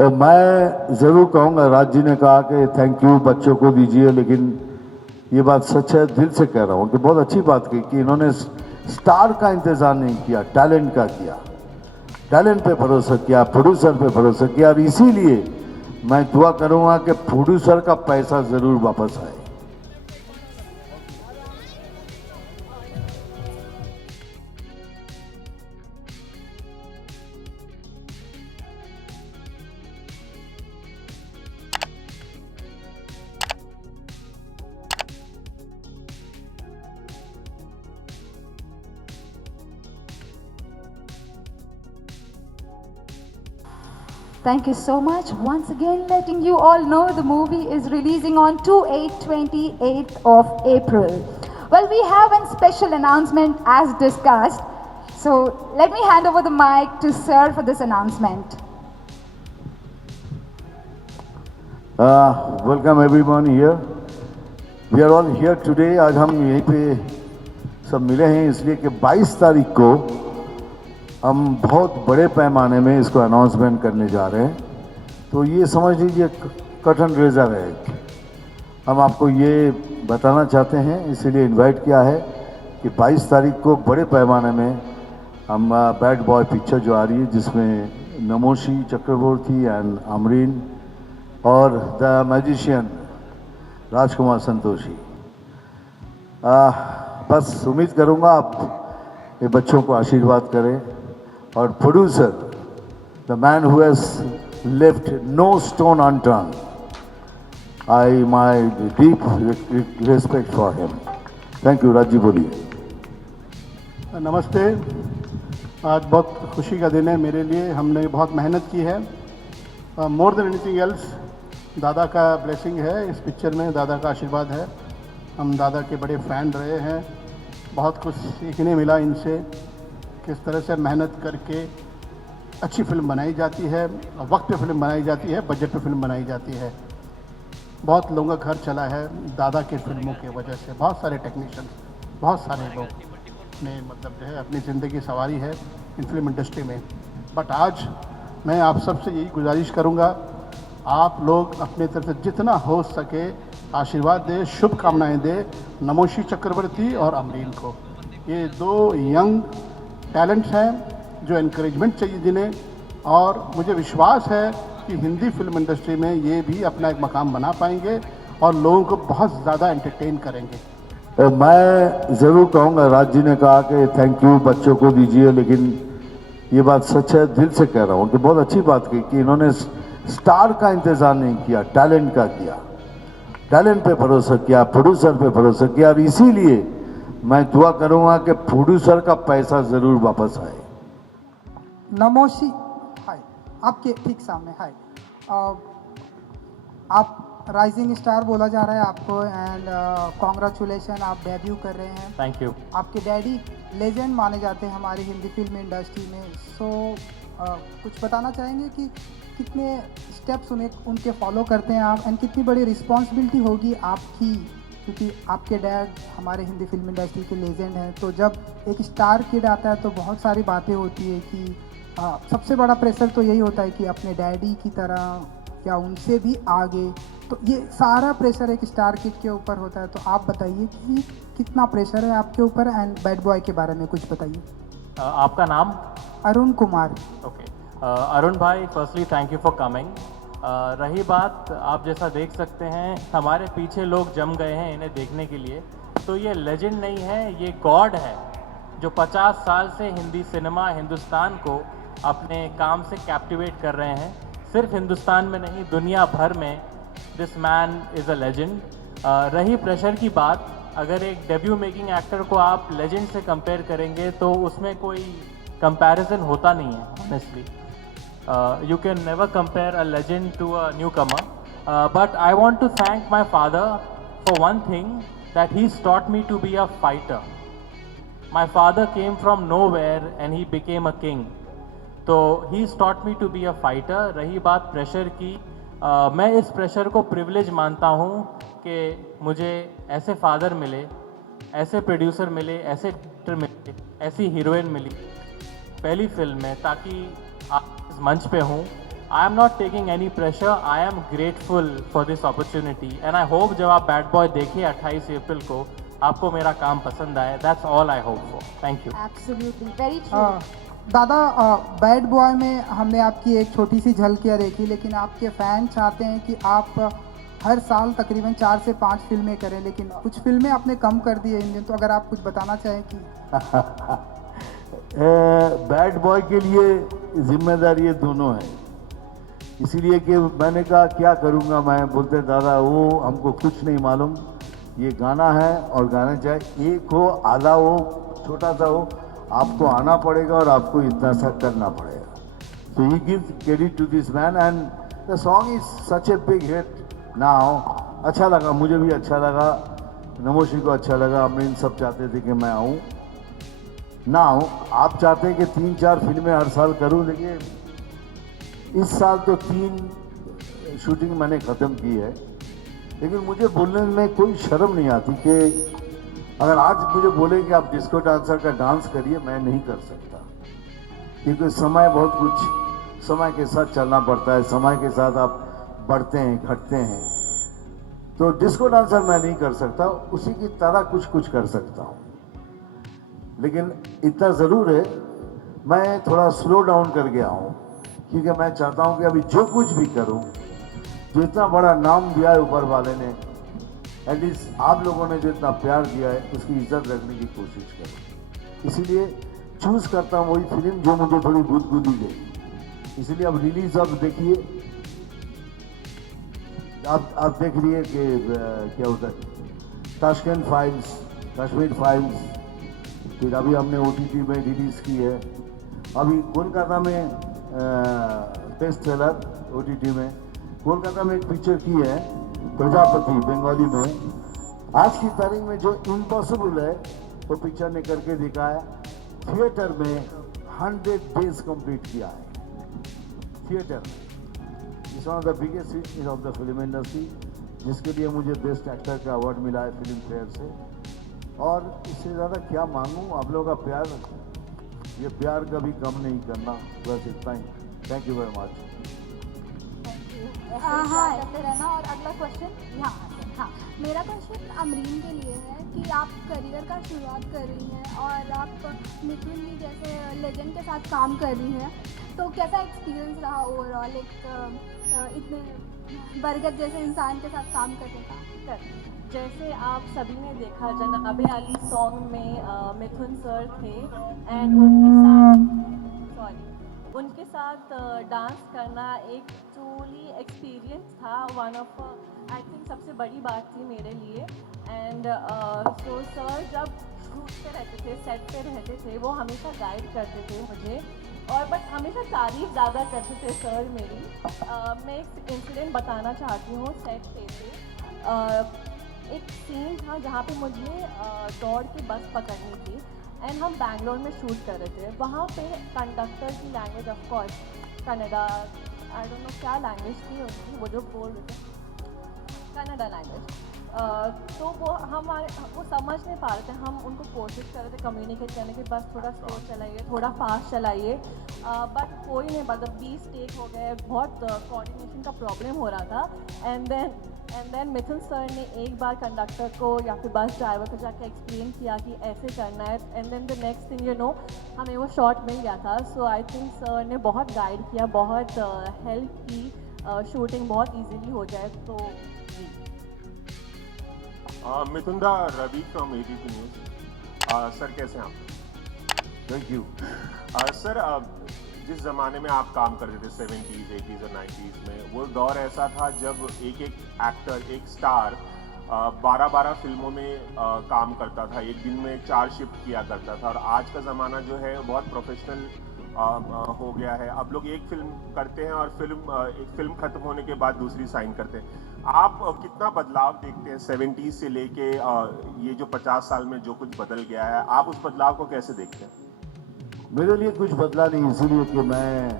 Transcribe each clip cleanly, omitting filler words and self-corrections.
मैं ज़रूर कहूँगा, राज जी ने कहा कि थैंक यू बच्चों को दीजिए, लेकिन ये बात सच है, दिल से कह रहा हूँ कि बहुत अच्छी बात की कि इन्होंने स्टार का इंतज़ार नहीं किया, टैलेंट का किया। टैलेंट पे भरोसा किया, प्रोड्यूसर पे भरोसा किया, और इसीलिए मैं दुआ करूँगा कि प्रोड्यूसर का पैसा ज़रूर वापस आए। Thank you so much. Once again, letting you all know the movie is releasing on 28th of April. Well, we have a special announcement as discussed. So let me hand over the mic to Sir for this announcement. Welcome everyone here. We are all here today. आज हम यहीं पे सब मिले हैं इसलिए कि 22 तारीख को हम बहुत बड़े पैमाने में इसको अनाउंसमेंट करने जा रहे हैं। तो ये समझ लीजिए कर्टन रेजर है। हम आपको ये बताना चाहते हैं, इसीलिए इनवाइट किया है कि 22 तारीख को बड़े पैमाने में हम बैड बॉय पिक्चर जो आ रही है, जिसमें नमोशी चक्रवर्ती एंड अमरीन और द मैजिशियन राजकुमार संतोषी। बस उम्मीद करूँगा आप ये बच्चों को आशीर्वाद करें। और producer, the man who has left no stone unturn, I my deep respect for him. Thank you. Raj ji बोलिए। नमस्ते। आज बहुत खुशी का दिन है मेरे लिए। हमने बहुत मेहनत की है। मोर देन एनीथिंग एल्स दादा का ब्लेसिंग है इस पिक्चर में, दादा का आशीर्वाद है। हम दादा के बड़े फ़ैन रहे हैं। बहुत कुछ सीखने मिला इनसे, किस तरह से मेहनत करके अच्छी फिल्म बनाई जाती है, वक्त पे फिल्म बनाई जाती है, बजट पे फिल्म बनाई जाती है। बहुत लोगों का घर चला है दादा के फिल्मों की वजह से। बहुत सारे टेक्नीशियन, बहुत सारे लोग ने मतलब जो है अपनी ज़िंदगी संवारी है इन फिल्म इंडस्ट्री में। बट आज मैं आप सबसे यही गुजारिश करूँगा, आप लोग अपने तरफ से जितना हो सके आशीर्वाद दें, शुभकामनाएँ दें नमोशी चक्रवर्ती और अमरीन को। ये दो यंग टैलेंट्स हैं जो एनकरेजमेंट चाहिए जिन्हें, और मुझे विश्वास है कि हिंदी फिल्म इंडस्ट्री में ये भी अपना एक मकाम बना पाएंगे और लोगों को बहुत ज़्यादा एंटरटेन करेंगे। मैं ज़रूर कहूँगा, राज जी ने कहा कि थैंक यू बच्चों को दीजिए, लेकिन ये बात सच है, दिल से कह रहा हूँ कि बहुत अच्छी बात की कि इन्होंने स्टार का इंतज़ार नहीं किया, टैलेंट का किया। टैलेंट पे भरोसा किया, प्रोड्यूसर पे भरोसा किया, और इसीलिए मैं दुआ करूँगा कि प्रोड्यूसर का पैसा ज़रूर वापस आए। नमोशी, हाय, आपके ठीक सामने, हाय। आप राइजिंग स्टार बोला जा रहा है आपको, एंड कॉन्ग्रेचुलेशन, आप डेब्यू कर रहे हैं। Thank you. आपके डैडी लेजेंड माने जाते हैं हमारी हिंदी फिल्म इंडस्ट्री में। सो कुछ बताना चाहेंगे कि कितने स्टेप्स उनके फॉलो करते हैं आप, एंड कितनी बड़ी रिस्पॉन्सिबिलिटी होगी आपकी, क्योंकि आपके डैड हमारे हिंदी फिल्म इंडस्ट्री के लेजेंड हैं। तो जब एक स्टार किड आता है तो बहुत सारी बातें होती है कि सबसे बड़ा प्रेशर तो यही होता है कि अपने डैडी की तरह या उनसे भी आगे, तो ये सारा प्रेशर एक स्टार किड के ऊपर होता है। तो आप बताइए कि कितना प्रेशर है आपके ऊपर, एंड बैड बॉय के बारे में कुछ बताइए। आपका नाम? अरुण कुमार। ओके। अरुण भाई, firstly thank you for coming. रही बात, आप जैसा देख सकते हैं हमारे पीछे लोग जम गए हैं इन्हें देखने के लिए। तो ये लेजेंड नहीं है, ये गॉड है जो 50 साल से हिंदी सिनेमा, हिंदुस्तान को अपने काम से कैप्टिवेट कर रहे हैं। सिर्फ हिंदुस्तान में नहीं, दुनिया भर में this man is a legend. रही प्रेशर की बात, अगर एक डेब्यू मेकिंग एक्टर को आप लेजेंड से कंपेयर करेंगे तो उसमें कोई कंपैरिजन होता नहीं है honestly. You can never compare a legend to a newcomer. But I want to thank my father for one thing, that he's taught me to be a fighter. My father came from nowhere and he became a king. So he's taught me to be a fighter. रही बात pressure की, मैं इस pressure को privilege मानता हूँ कि मुझे ऐसे फादर मिले, ऐसे प्रोड्यूसर मिले, ऐसे एक्टर मिले, ऐसी हीरोइन मिली पहली फिल्म में, ताकि आप इस मंच पे हूँ I am not taking any pressure, I am grateful for this opportunity and I hope जब आप बैड बॉय देखिए 28 अप्रैल को आपको मेरा काम पसंद आए. That's all I hope for. Thank you. Absolutely, very true. दादा, बैड बॉय में हमने आपकी एक छोटी सी झलकियाँ देखी, लेकिन आपके फैन चाहते हैं कि आप हर साल तकरीबन 4 से 5 फिल्में करें, लेकिन कुछ फिल्में आपने कम कर दी है इन दिन, तो अगर आप कुछ बताना चाहें कि बैड बॉय के लिए जिम्मेदारी ये दोनों है, इसीलिए कि मैंने कहा क्या करूँगा मैं. बोलते दादा वो हमको कुछ नहीं मालूम, ये गाना है और गाना चाहे एक हो आधा हो छोटा सा हो, आपको आना पड़ेगा और आपको इतना सा करना पड़ेगा. So he gives credit to this man and the song is such a big hit now. अच्छा लगा, मुझे भी अच्छा लगा, नमोशी को अच्छा लगा. अमरीन सब चाहते थे कि मैं आऊँ ना आऊँ. आप चाहते हैं कि 3-4 फिल्में हर साल करूँ, लेकिन इस साल तो 3 शूटिंग मैंने ख़त्म की है. लेकिन मुझे बोलने में कोई शर्म नहीं आती कि अगर आज मुझे बोले कि आप डिस्को डांसर का डांस करिए, मैं नहीं कर सकता, क्योंकि समय बहुत कुछ समय के साथ चलना पड़ता है, समय के साथ आप बढ़ते हैं घटते हैं. तो डिस्को डांसर मैं नहीं कर सकता, उसी की तरह कुछ कुछ कर सकता हूँ. लेकिन इतना ज़रूर है मैं थोड़ा स्लो डाउन कर गया हूँ, क्योंकि मैं चाहता हूँ कि अभी जो कुछ भी करूँ, जो इतना बड़ा नाम दिया है ऊपर वाले ने, एटलीस्ट आप लोगों ने जो इतना प्यार दिया है उसकी इज्जत रखने की कोशिश करूँ. इसीलिए चूज़ करता हूँ वही फिल्म जो मुझे थोड़ी गुदगुदी गई. इसीलिए अब रिलीज अब देखिए, आप देख रही कि क्या होता है ताशकंद फाइल्स, कश्मीर फाइल्स, फिर अभी हमने OTT में रिलीज़ की है. अभी कोलकाता में बेस्ट सेलर OTT में कोलकाता में एक पिक्चर की है प्रजापति बंगाली में. आज की तारीख में जो इम्पॉसिबल है वो पिक्चर ने करके दिखाया. थिएटर में 100 डेज कंप्लीट किया है थिएटर में. It's one of the biggest hit of the film industry, जिसके लिए मुझे बेस्ट एक्टर का अवार्ड मिला है फिल्म फेयर से. और इससे ज़्यादा क्या मांगूँ, आप लोगों का प्यार, ये प्यार कभी कम नहीं करना, बस इतना ही. Thank you very much. हाँ करते रहना. और अगला क्वेश्चन यहाँ से. हाँ, मेरा क्वेश्चन अमरीन के लिए है कि आप करियर का शुरुआत कर रही हैं और आप मिथुन जी जैसे लेजेंड के साथ काम कर रही हैं, तो कैसा एक्सपीरियंस रहा ओवरऑल एक इतने बरगद जैसे इंसान के साथ काम करने का? जैसे आप सभी ने देखा जनाबे अली सॉन्ग में मिथुन सर थे एंड उनके साथ डांस करना एक ट्रूली एक्सपीरियंस था. वन ऑफ आई थिंक सबसे बड़ी बात थी मेरे लिए. एंड सो सर जब शूट पे रहते थे, सेट पे रहते थे, वो हमेशा गाइड करते थे मुझे, और बट हमेशा तारीफ ज़्यादा करते थे सर मेरी. मैं एक इंसिडेंट बताना चाहती हूँ. सेट पे एक सीन था जहाँ पे मुझे दौड़ के बस पकड़नी थी एंड हम बैंगलोर में शूट कर रहे थे. वहाँ पे कंडक्टर की language of course Kannada, I don't know क्या लैंग्वेज थी उनकी, वो जो बोल रहे थे कन्नड़ा लैंग्वेज. तो वो वो समझ नहीं पा रहे थे. हम उनको कोशिश कर रहे थे कम्युनिकेट करने की, बस थोड़ा स्लो चलाइए, थोड़ा फास्ट चलाइए, बट कोई नहीं. मतलब 20 टेक हो गए, बहुत कोऑर्डिनेशन का प्रॉब्लम हो रहा था. एंड देन मिथुन सर ने एक बार कंडक्टर को या फिर बस ड्राइवर को जाके एक्सप्लेन किया कि ऐसे करना है. And then the next thing you know हमें वो शॉट मिल गया था. सो आई थिंक सर ने बहुत गाइड किया, बहुत हेल्प की, शूटिंग बहुत इजीली हो जाए. तो Mithun da Ravi from ABP news. Sir कैसे हैं आप? Thank you. सर जिस ज़माने में आप काम करते थे 70s, 80s और 90s में, वो दौर ऐसा था जब एक एक्टर, एक स्टार 12-12 फिल्मों में काम करता था, एक दिन में 4 शिफ्ट किया करता था. और आज का ज़माना जो है बहुत प्रोफेशनल हो गया है. अब लोग एक फिल्म करते हैं और एक फिल्म ख़त्म होने के बाद दूसरी साइन करते हैं. आप कितना बदलाव देखते हैं 70s से लेके ये जो 50 साल में जो कुछ बदल गया है, आप उस बदलाव को कैसे देखते हैं? मेरे लिए कुछ बदला नहीं, इसीलिए कि मैं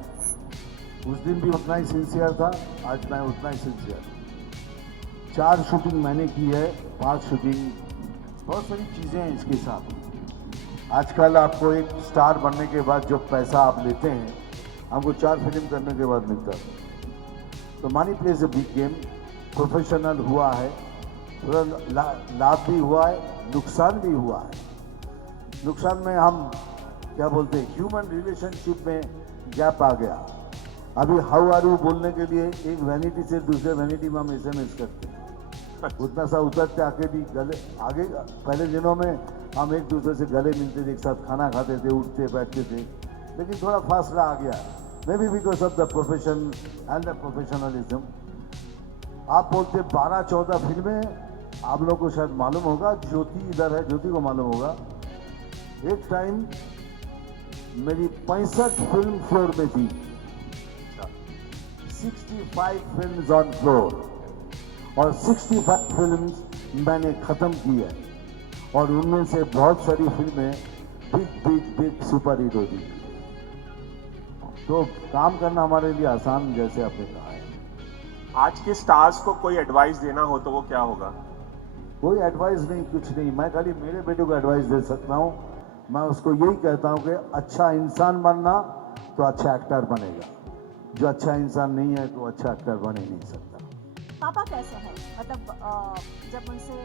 उस दिन भी उतना ही सिंसियर था, आज मैं उतना ही सिंसियर. 4 शूटिंग मैंने की है, 5 शूटिंग, बहुत सारी चीज़ें हैं इसके साथ. आजकल आपको एक स्टार बनने के बाद जो पैसा आप लेते हैं हमको 4 फिल्म करने के बाद मिलता था। तो money plays a big game, professional हुआ है, थोड़ा लाभ भी हुआ है, नुकसान भी हुआ है। नुकसान में हम क्या बोलते हैं, ह्यूमन रिलेशनशिप में गैप आ गया। अभी हाउ आर यू बोलने के लिए एक वैनिटी से दूसरे वैनिटी में हम SMS करते हैं। उतना सा उतरते आके भी गले आगे, पहले दिनों में हम एक दूसरे से गले मिलते थे, एक साथ खाना खाते थे, उठते बैठते थे, लेकिन थोड़ा फासला आ गया, may be because of the profession and the professionalism. आप बोलते 12-14 फिल्में, आप लोगों को शायद मालूम होगा, ज्योति इधर है, ज्योति को मालूम होगा, एक टाइम मेरी 65 फिल्म फ्लोर में थी, 65 फिल्म्स ऑन फ्लोर, और 65 फिल्म्स मैंने ख़त्म की है, और उनमें से बहुत सारी फिल्में बिग सुपर हिट होती थी। तो काम करना हमारे लिए आसान, जैसे आपने कहा है। आज के स्टार्स को कोई एडवाइस देना हो तो वो क्या होगा? कोई एडवाइस नहीं, कुछ नहीं। मैं खाली मेरे बेटे को एडवाइस दे सकता हूँ। मैं उसको यही कहता हूँ कि अच्छा इंसान बनना तो अच्छा एक्टर बनेगा, जो अच्छा इंसान नहीं है तो अच्छा एक्टर बन ही नहीं सकता। पापा कैसे हैं? मतलब जब उनसे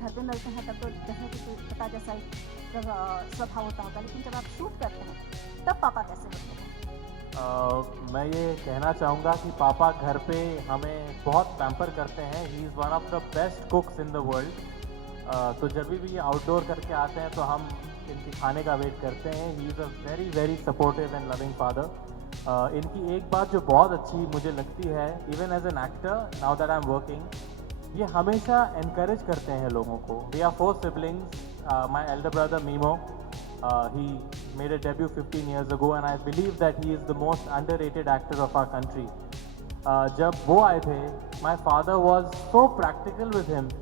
घर पे मिलते हैं तब तो डेफिनेटली पिता जैसा ही स्वभाव होता होगा, लेकिन जब आप शूट करते हैं तब पापा कैसे होते हैं? मैं ये कहना चाहूँगा कि पापा घर पे हमें बहुत पैम्पर करते हैं। He is one of the best कुक्स in the world. तो जब भी ये आउटडोर करके आते हैं तो हम इनके खाने का वेट करते हैं। He is a very very supportive and loving father. इनकी एक बात जो बहुत अच्छी मुझे लगती है, even as an actor now that I am working, ये हमेशा encourage करते हैं लोगों को। We are 4 siblings. My elder brother Mimo, he made a debut 15 years ago and I believe that he is the most underrated actor of our country. जब वो आए थे, my father was so practical with him.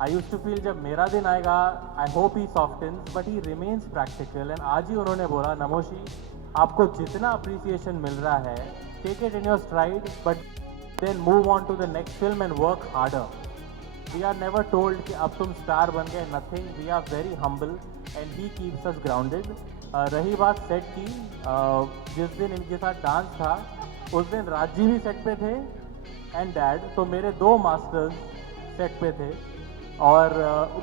I used to feel जब मेरा दिन आएगा, I hope he softens, but he remains practical. And आज ही उन्होंने बोला, नमोशी, आपको जितना appreciation मिल रहा है, take it in your stride, but then move on to the next film and work harder. We are never told कि अब तुम स्टार बन गए, nothing. We are very humble and he keeps us grounded. रही बात set की, जिस दिन इनके साथ डांस था उस दिन राजी भी सेट पे थे एंड डैड, तो मेरे 2 मास्टर्स सेट पे थे। और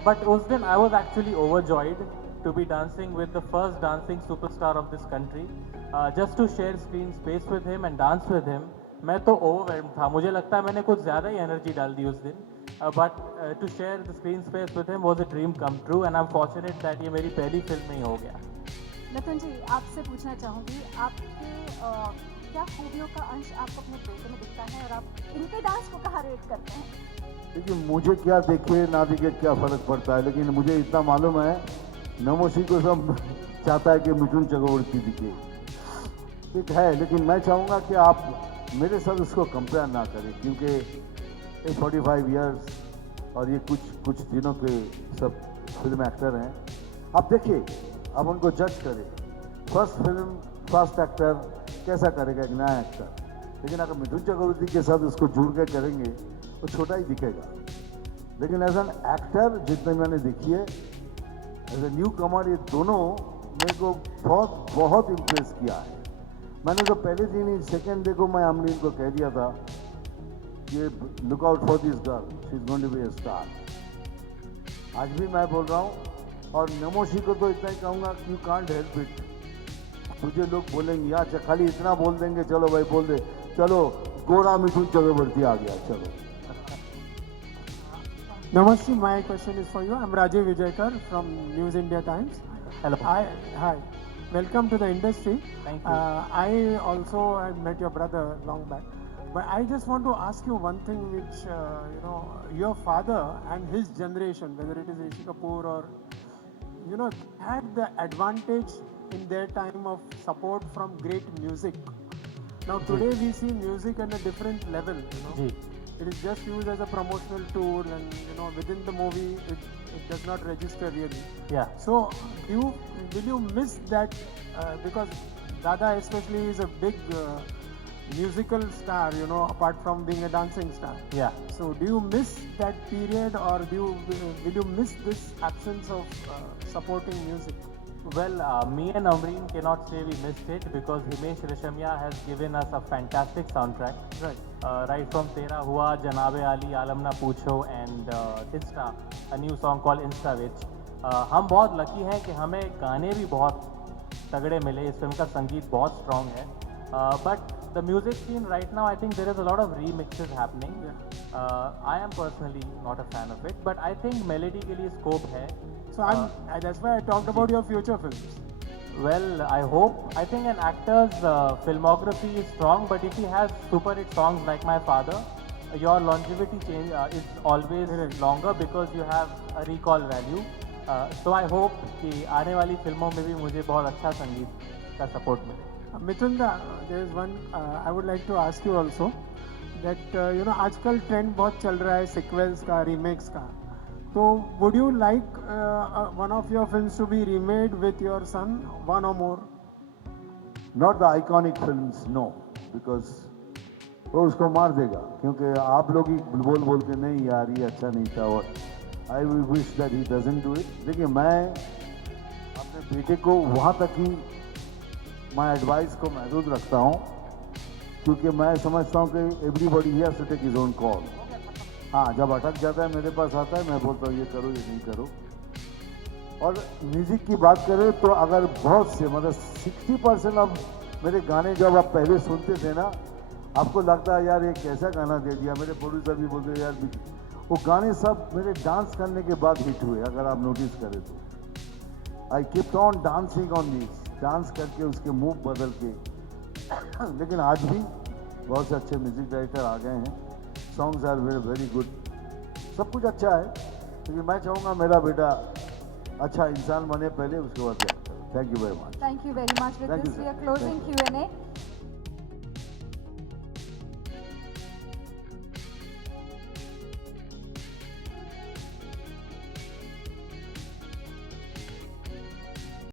बट उस दिन I was actually overjoyed to be dancing with the first dancing superstar of this country, just to share screen space with him and dance with him. मैं तो overwhelm था, मुझे लगता है मैंने कुछ ज़्यादा ही एनर्जी डाल दी उस दिन। But to share the screen space with him was a dream come true and I am fortunate that ये मेरी पहली फिल्म में ही हो गया। नितिन जी, आपसे पूछना चाहूँगी, आपके क्या खूबियों का अंश आपको अपने बेटे में दिखता है और आप इनके डांस को कहाँ रेट करते हैं? देखिए, मुझे क्या दिखे ना दिखे क्या फ़र्क पड़ता है, लेकिन मुझे इतना मालूम है, नमोशी को सब चाहता है कि मिथुन चक्रवर्ती दिखे, ठीक है। लेकिन मैं चाहूँगा कि आप मेरे साथ उसको कंपेयर ना करें, क्योंकि ये 45 इयर्स और ये कुछ दिनों के सब फिल्म एक्टर हैं। आप देखिए, अब उनको जज करें। फर्स्ट फिल्म, फर्स्ट एक्टर कैसा करेगा एक नया एक्टर, लेकिन अगर मिथुन चक्रवर्ती के साथ उसको जुड़ के करेंगे तो छोटा ही दिखेगा। लेकिन एज एन एक्टर जितने मैंने देखी है, एज ए न्यू कमर, ये दोनों मेरे को बहुत इम्प्रेस किया है। मैंने तो पहले दिन ही सेकेंड डे को मैं अमरीन को कह दिया था, ये look out for this girl, she is going to be a star. आज भी मैं बोल रहा हूँ, और नमोशी को तो इतना ही कहूँगा कि यू कांट हेल्प इट। मुझे लोग बोलेंगे यार, खाली इतना बोल देंगे, चलो भाई बोल दे, चलो गोरा मिथुन चक्रवर्ती आ गया, चलो। Namaste, my question is for you. I'm Rajiv Vijayakar from News India Times. Hello. Hi. Welcome to the industry. Thank you. I also had met your brother long back. But I just want to ask you one thing which, your father and his generation, whether it is Rishi Kapoor or, had the advantage in their time of support from great music. Now today we see music at a different level, ji. It is just used as a promotional tool and, within the movie it does not register really. Yeah. So will you miss that, because Dada especially is a big musical star, apart from being a dancing star. Yeah. So do you miss that period, or will you miss this absence of supporting music? Well, me and Amreen cannot say we missed it because Himesh Reshamya has given us a fantastic soundtrack. Right. Right from Tera Hua, Janabe Ali, Alam Na Pucho and Insta, a new song called Insta Which. हम बहुत lucky हैं कि हमें गाने भी बहुत तगड़े मिले. इस फिल्म का संगीत बहुत स्ट्रॉन्ग है. But the music scene right now, I think there is a lot of remixes happening. I am personally not a fan of it, but I think melody के लिए scope है. So that's why I talked about your future films. Well, I hope. I think an actor's filmography is strong, but if he has super hit songs like My Father, your longevity is always longer because you have a recall value. So I hope कि आने वाली फिल्मों में भी मुझे बहुत अच्छा संगीत का सपोर्ट मिले. Mithun, there is one I would like to ask you also that आजकल ट्रेंड बहुत चल रहा है सीक्वल्स का, रीमेक्स का. तो would you like one of your films to be remade with your son, one or more? Not the iconic films, no, because वो उसको मार देगा क्योंकि आप लोग ही बोल बोल के नहीं यार ये अच्छा नहीं था. और I wish that he doesn't do it. देखिए मैं अपने बेटे को वहाँ तक ही मैं एडवाइस को महदूद रखता हूँ क्योंकि मैं समझता हूँ कि everybody here to take his own call. हाँ, जब अटक जाता है मेरे पास आता है, मैं बोलता हूँ ये करो ये नहीं करो. और म्यूज़िक की बात करें तो अगर बहुत से मतलब 60% अब मेरे गाने जब आप पहले सुनते थे ना, आपको लगता है यार ये कैसा गाना दे दिया. मेरे प्रोड्यूसर भी बोलते यार वो गाने सब मेरे डांस करने के बाद हिट हुए. अगर आप नोटिस करें तो I kept on dancing on this, dance करके उसके मूव बदल के. लेकिन आज भी बहुत से अच्छे म्यूज़िक डायरेक्टर आ गए हैं. सॉन्ग्स आर वेरी गुड, सब कुछ अच्छा है. लेकिन मैं चाहूँगा मेरा बेटा अच्छा इंसान बने पहले, उसके बाद. Thank you very much. Thank you very much. With Thank you, this, we sir. are closing Thank Q&A.